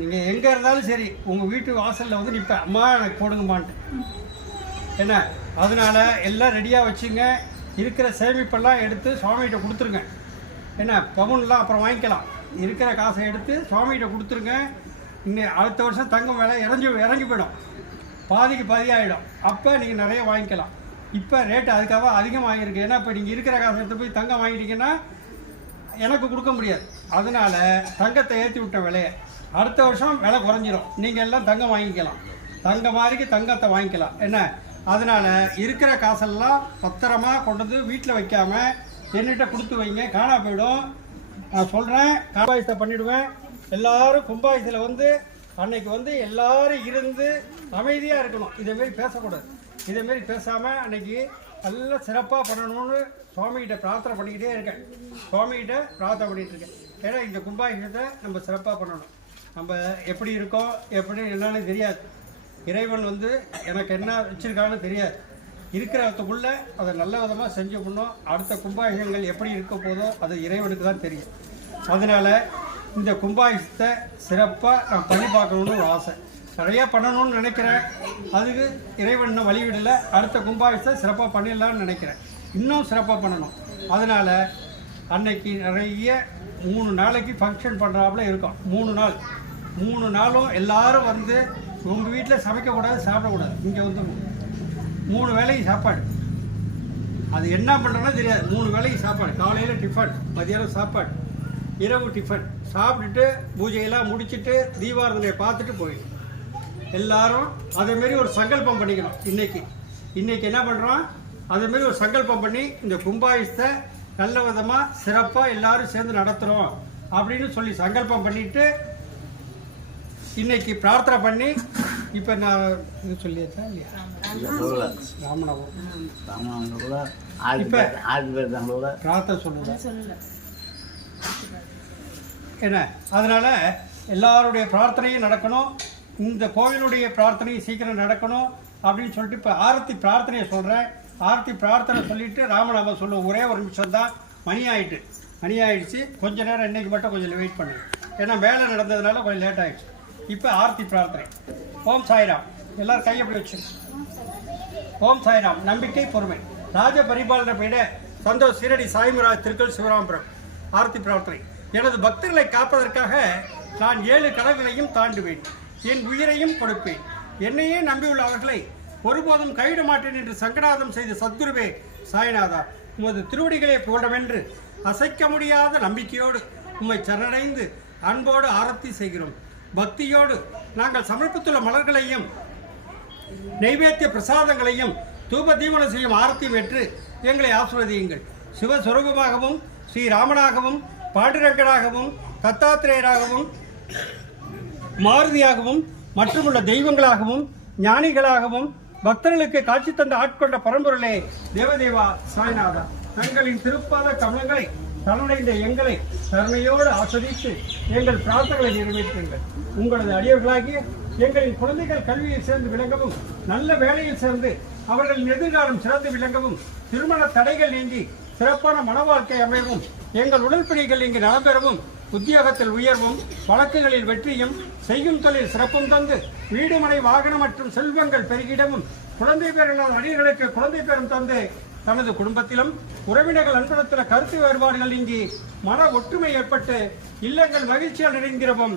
நீங்கள் எங்கே இருந்தாலும் சரி உங்கள் வீட்டு வாசலில் வந்து நிற்பேன், அம்மா எனக்கு போடுங்கம்மான்ட்டு. என்ன அதனால் எல்லாம் ரெடியாக வச்சுங்க. இருக்கிற சேமிப்பெல்லாம் எடுத்து சுவாமிகிட்ட கொடுத்துருங்க. என்ன பவுன்லாம் அப்புறம் வாங்கிக்கலாம். இருக்கிற காசை எடுத்து சுவாமிகிட்ட கொடுத்துருங்க. இன்னும் அடுத்த வருஷம் தங்கம் விலை இறங்கி போயிடும், பாதிக்கு பாதி ஆகிடும். அப்போ நீங்கள் நிறைய வாங்கிக்கலாம். இப்போ ரேட்டு அதுக்காக அதிகமாக ஆகிருக்கு. ஏன்னா இப்போ நீங்கள் இருக்கிற காசை எடுத்து போய் தங்கம் வாங்கிட்டீங்கன்னா எனக்கு கொடுக்க முடியாது. அதனால் தங்கத்தை ஏற்றி விட்ட விலையை அடுத்த வருஷம் விலை குறைஞ்சிரும். நீங்கள் எல்லாம் தங்கம் வாங்கிக்கலாம், தங்கம் மாதிரிக்கு தங்கத்தை வாங்கிக்கலாம். என்ன அதனால் இருக்கிற காசெல்லாம் பத்திரமா கொண்டு வந்து வீட்டில் வைக்காமல் என்னிட்ட கொடுத்து வைங்க, காணா போயிடும். நான் சொல்கிறேன், கும்பாபிஷத்தை பண்ணிவிடுவேன். எல்லோரும் கும்பாபிஷத்தில் வந்து அன்னைக்கு வந்து எல்லோரும் இருந்து அமைதியாக இருக்கணும். இதேமாரி பேசக்கூடாது. இதேமாரி பேசாமல் அன்னைக்கு நல்லா சிறப்பாக பண்ணணும்னு சுவாமிகிட்ட பிரார்த்தனை பண்ணிக்கிட்டே இருக்கேன். சுவாமிகிட்ட பிரார்த்தனை பண்ணிகிட்டு இருக்கேன். ஏன்னா இந்த கும்பாபிஷத்தை நம்ம சிறப்பாக பண்ணணும். நம்ம எப்படி இருக்கோம் எப்படி என்னன்னு தெரியாது. இறைவன் வந்து எனக்கு என்ன வச்சுருக்கான்னு தெரியாது. இருக்கிறதுக்குள்ளே அதை நல்ல விதமாக செஞ்சு பண்ணோம். அடுத்த கும்பாபிஷங்கள் எப்படி இருக்க போதோ அது இறைவனுக்கு தான் தெரியும். அதனால் இந்த கும்பாபிஷத்தை சிறப்பாக நான் பண்ணி பார்க்கணுன்னு ஒரு ஆசை. நிறையா பண்ணணும்னு நினைக்கிறேன். அதுக்கு இறைவன் இன்னும் வழிவிடலை. அடுத்த கும்பாபிஷத்தை சிறப்பாக பண்ணிடலான்னு நினைக்கிறேன். இன்னும் சிறப்பாக பண்ணணும். அதனால் அன்னைக்கு நிறைய 3 நாளைக்கு ஃபங்க்ஷன் பண்ணுறாப்புல இருக்கும். 3 நாளும் எல்லோரும் வந்து உங்கள் வீட்டில் சமைக்கக்கூடாது, சாப்பிடக்கூடாது. இங்கே வந்து 3 வேளைக்கு சாப்பாடு. அது என்ன பண்ணுறோன்னா தெரியாது. 3 வேளைக்கு சாப்பாடு. காலையில் டிஃபன், மதியானம் சாப்பாடு, இரவு டிஃபன் சாப்பிட்டுட்டு பூஜையெல்லாம் முடிச்சுட்டு தீபாராதனையை பார்த்துட்டு போயிடும். எல்லாரும் அதேமாரி ஒரு சங்கல்பம் பண்ணிக்கணும். இன்றைக்கி என்ன பண்ணுறோம், அதேமாரி ஒரு சங்கல்பம் பண்ணி இந்த கும்பாபிஷத்தை நல்ல விதமாக சிறப்பாக எல்லோரும் சேர்ந்து நடத்துகிறோம் அப்படின்னு சொல்லி சங்கல்பம் பண்ணிவிட்டு இன்னைக்கு பிரார்த்தனை பண்ணி இப்போ நான் இது சொல்லியாச்சா இல்லையா? ராமநவமி இப்போ பிரார்த்தனை சொல்லுங்க. என்ன அதனால் எல்லாருடைய பிரார்த்தனையும் நடக்கணும். இந்த கோவிலுடைய பிரார்த்தனையும் சீக்கிரம் நடக்கணும் அப்படின்னு சொல்லிட்டு இப்போ ஆரத்தி பிரார்த்தனையை சொல்கிறேன். ஆரத்தி பிரார்த்தனை சொல்லிவிட்டு ராமநாமம் சொல்லுவோம். ஒரே ஒரு நிமிஷம் தான். மணி ஆயிடுச்சு. கொஞ்ச நேரம் இன்றைக்கி மட்டும் கொஞ்சம் வெயிட் பண்ணுங்க. ஏன்னா வேலை நடந்ததுனால கொஞ்சம் லேட் ஆகிடுச்சு. இப்போ ஆர்த்தி பிரார்த்தனை. ஓம் சாய்ராம். எல்லாரும் கையை அப்படி வச்சு. ஓம் சாய்ராம். நம்பிக்கை, பொறுமை. ராஜ பரிபாலன பீட சந்தோஷ் சீரடி சாய்மராஜ் திருக்கல் சிவராமபுரம். ஆர்த்தி பிரார்த்தனை. எனது பக்தர்களை காப்பதற்காக நான் 7 கடல்களையும் தாண்டுவேன், என் உயிரையும் கொடுப்பேன். என்னையே நம்பியுள்ள அவர்களை ஒருபோதும் கைவிட மாட்டேன் என்று சங்கநாதம் செய்த சத்குருவே சாய்நாதா, உமது திருவடிகளே புகழமென்று அசைக்க முடியாத நம்பிக்கையோடு உம்மை சரணடைந்து அன்போடு ஆரத்தி செய்கிறோம். பக்தியோடு நாங்கள் சமர்ப்பித்துள்ள மலர்களையும் நைவேத்திய பிரசாதங்களையும் தூப தீபனம் செய்யும் ஆரத்தி பெற்று எங்களை ஆசீர்வதியுங்கள். சிவஸ்வரூபமாகவும் ஸ்ரீராமனாகவும் பாண்டுரங்கனாகவும் தத்தாத்திரேயராகவும் மாருதியாகவும் மற்றுமுள்ள தெய்வங்களாகவும் ஞானிகளாகவும் பக்தர்களுக்கு காட்சி தந்த ஆட்கொண்ட பரம்பொருளே தேவதேவா சாய்நாதா, தங்களின் திருப்பாத கமலங்களை தன்னுடைய எங்களை கருணையோடு ஆஸ்வதித்து எங்கள் பிரார்த்தனைகளை நிறைவேற்றுங்கள். உங்களது அடியவர்களாகிய எங்களின் குழந்தைகள் கல்வியில் சேர்ந்து விளங்கவும், நல்ல வேலையில் சேர்ந்து அவர்களின் எதிர்காலம் சிறந்து விளங்கவும், திருமண தடைகள் நீங்கி சிறப்பான மன வாழ்க்கை அமையவும், எங்கள் உடல்பணிகள் இங்கு நலம்பெறவும், உத்தியோகத்தில் உயர்வும், வழக்குகளில் வெற்றியும், செய்யும் தொழில் சிறப்பும் தந்து வீடுமனை வாகனம் மற்றும் செல்வங்கள் பெருகிடவும், குழந்தை பேரினால் அடியர்களுக்கு குழந்தை பேரும் தந்து தனது குடும்பத்திலும் உறவினர்கள் அன்படத்தில் கருத்து வேறுபாடுகள் நீங்கி மன ஒற்றுமை ஏற்பட்டு இல்லங்கள் மகிழ்ச்சியால் நிறைந்திரவும்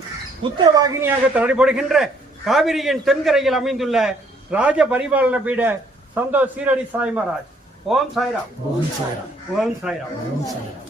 உத்தரவாகினியாக தடைபடுகின்ற காவிரியின் தென்கரையில் அமைந்துள்ள ராஜ பரிபாலன பீட சந்தோஷ் சீரடி சாய்மராஜ். ஓம் சாய்ராம். ஓம் சாய்ராம். ஓம் சாய்ராம். ஓம் சாய்ராம்.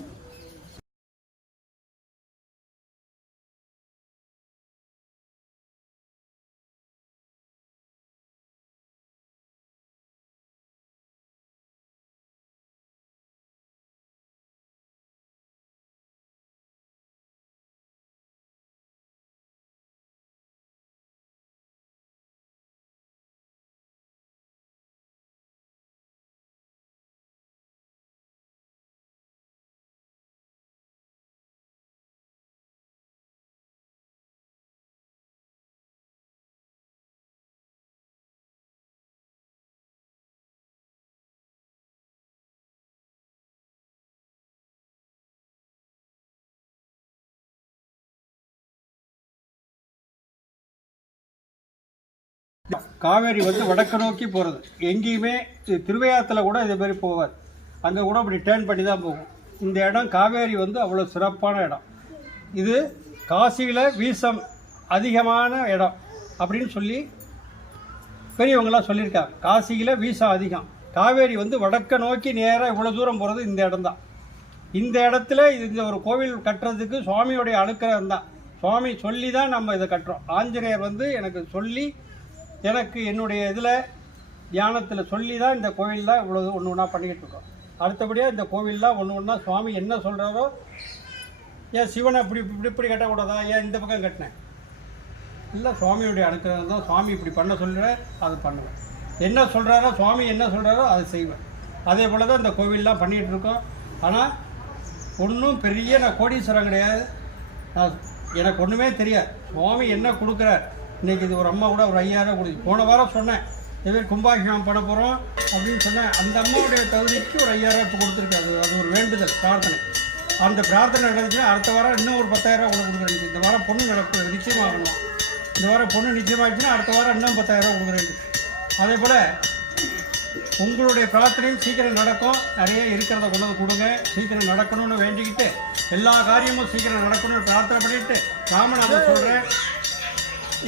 காவேரி வந்து வடக்கு நோக்கி போகிறது. எங்கேயுமே திருவையாத்தில் கூட இதே மாதிரி போவார். அங்கே கூட அப்படி டேர்ன் பண்ணி தான் போகும். இந்த இடம் காவேரி வந்து அவ்வளோ சிறப்பான இடம். இது காசியில் வீசம் அதிகமான இடம் அப்படின்னு சொல்லி பெரியவங்களாம் சொல்லியிருக்காங்க. காசியில் வீசம் அதிகம். காவேரி வந்து வடக்க நோக்கி நேராக இவ்வளோ தூரம் போகிறது இந்த இடம்தான். இந்த இடத்துல இந்த ஒரு கோவில் கட்டுறதுக்கு சுவாமியோடைய அனுக்கிரகம் தான். சுவாமி சொல்லி தான் நம்ம இதை கட்டுறோம். ஆஞ்சநேயர் வந்து எனக்கு சொல்லி, எனக்கு என்னுடைய இதில் தியானத்தில் சொல்லி தான் இந்த கோவிலில் இவ்வளோ ஒன்று ஒன்றா பண்ணிக்கிட்டு இருக்கோம். அடுத்தபடியாக இந்த கோவில்லாம் ஒன்று ஒன்றா சுவாமி என்ன சொல்கிறாரோ, ஏன் சிவனை இப்படி இப்படி இப்படி கட்டக்கூடாதா, ஏன் இந்த பக்கம் கட்டினேன், இல்லை சுவாமியுடைய அனுக்கிரகம் தான். சுவாமி இப்படி பண்ண சொல்கிற அது பண்ணுவேன். என்ன சொல்கிறாரோ சுவாமி என்ன சொல்கிறாரோ அதை செய்வேன். அதே போல் தான் இந்த கோவில்லாம் பண்ணிகிட்டு இருக்கோம். ஆனால் ஒன்றும் பெரிய நான் கோடீஸ்வரம் கிடையாது. எனக்கு ஒன்றுமே தெரியாது. சுவாமி என்ன கொடுக்குறார். இன்றைக்கி இது ஒரு அம்மா கூட ஒரு 5000 கொடுத்து போன வாரம் சொன்னேன், இதுமாரி கும்பாபிஷேகம் பண்ண போகிறோம் அப்படின்னு சொன்னேன். அந்த அம்மாவுடைய தகுதிக்கு ஒரு 5000 இப்போ கொடுத்துருக்காது. அது ஒரு வேண்டுதல், பிரார்த்தனை. அந்த பிரார்த்தனை நடந்துச்சுன்னா அடுத்த வாரம் இன்னும் ஒரு 10,000 கூட கொடுக்குறேன். இந்த வாரம் பொண்ணு நடக்குது, நிச்சயமாகணும். இந்த வாரம் பொண்ணு நிச்சயமாகிடுச்சுன்னா அடுத்த வாரம் இன்னும் 10,000 கொடுக்குறேன். அதே போல் உங்களுடைய பிரார்த்தனையும் சீக்கிரம் நடக்கும். நிறைய இருக்கிறத கொண்டு வந்து கொடுங்க. சீக்கிரம் நடக்கணும்னு வேண்டிக்கிட்டு, எல்லா காரியமும் சீக்கிரம் நடக்கணும்னு பிரார்த்தனை பண்ணிட்டு ராமநாதன் சொல்கிறேன்.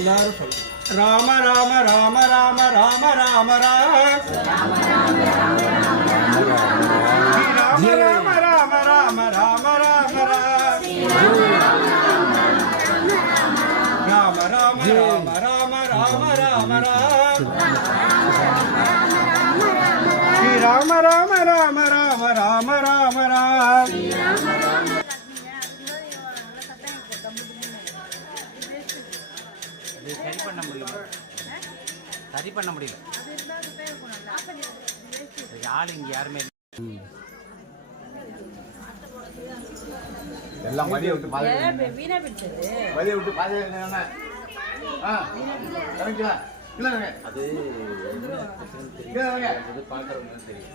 எல்லாரும் சொல்கிறேன். ராம ராம ராம ராம ராம ராம ராம ராம ராம ராம ராம ராம ராம ராம ராம ராம ராம ராம ஸ்ரீ ராம ராம ராம ராம ராம ராம ராம. சரி பண்ண முடியல. ஆள் இங்க யாருமே எல்லாம் வழியை விட்டு அது பார்க்கறவங்க தெரியும்.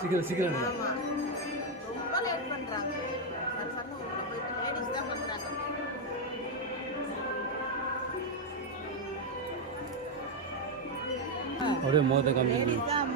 சீக்கிரம் சீக்கிரம் ரொம்ப லேட் பண்றாங்க. லேடிஸ் தான் பண்றாங்க. அப்படியே மோத காமிச்சு லேடிஸ் தான்